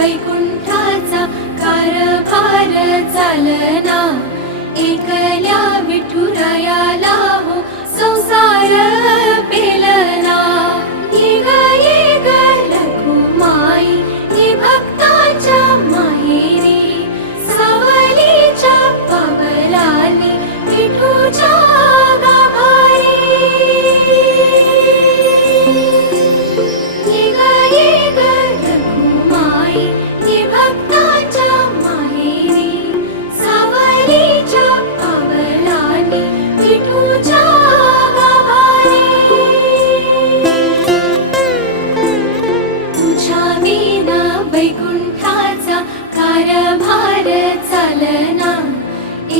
वैकुंठाचा कारभार चालना, एकल्या विठुरायाला हो संसार पेलना। ये ग रखुमाई ये भक्ताच्या माहेरी, सावलीच्या पावलांनी विठूच्या गाभारी। ये ग रखुमाई ये भक्ताच्या माहेरी, सावलीच्या पावलांनी विठूच्या गाभारी। तुझ्या विना वैकुंठाचा कारभार चालना,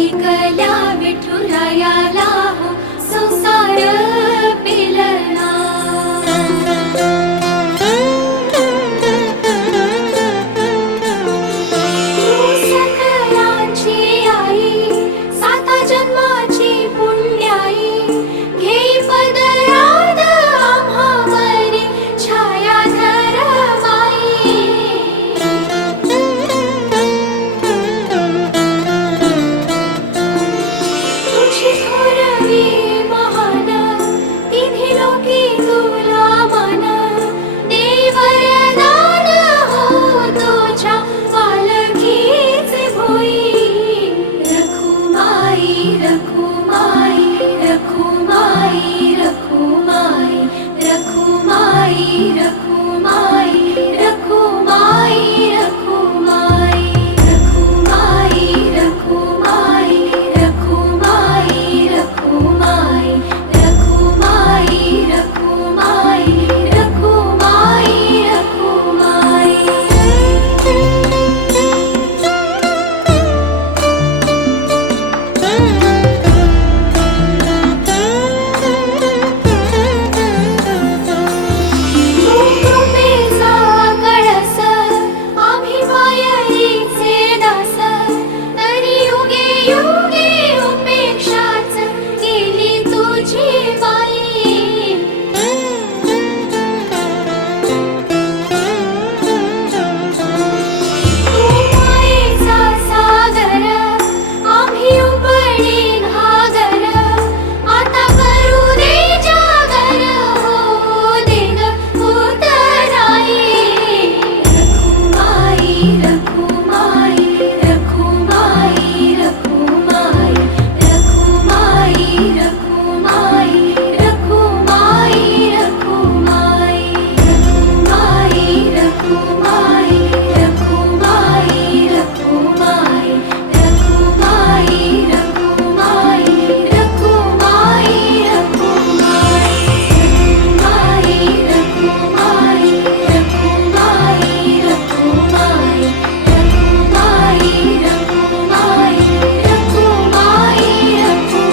एकल्या विठुरायाला हो संसार पेलना। तू सकळांची आई, साता जन्माची पुण्याई, घेई पदरात आम्हावरी छायाधर माई। तुझी थोरवी महान, तिन्ही लोकी तुला मान, देई वरदान हो तुझ्या पालखीचे भोई। रखुमाई रखुमाई रखुमाई रखुमाई रखुमाई रखुमाई रखुमाई रखुमाई रखुमाई रखुमाई रखुमाई रखुमाई रखुमाई रखुमाई रखुमाई रखुमाई। तू कृपेचा कळस, आम्ही मायेचे दास, तरी युगे युगे उपेक्षाच केली तुझी बाई। तू मायेचा सागर, आम्ही उपडी घागर, आता करू दे जागर हो दे ग उतराई। रखुमाई रखुमाई रखुमाई रखुमाई रखुमाई रखुमाई रखुमाई रखुमाई रखुमाई रखुमाई रखुमाई रखुमाई रखुमाई रखुमाई रखुमाई रखुमाई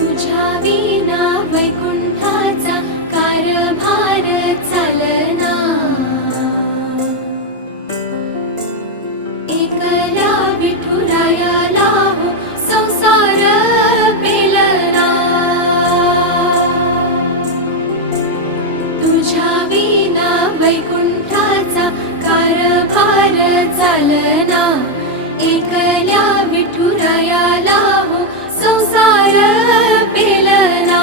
तुझ्या विना वैकुंठाचा कारभार चालना, एकल्या विठुरायाला हो संसार पेलना। तुझ्या विना वैकुंठाचा कारभार चालना, एकल्या विठुरायाला हो संसार पेलना।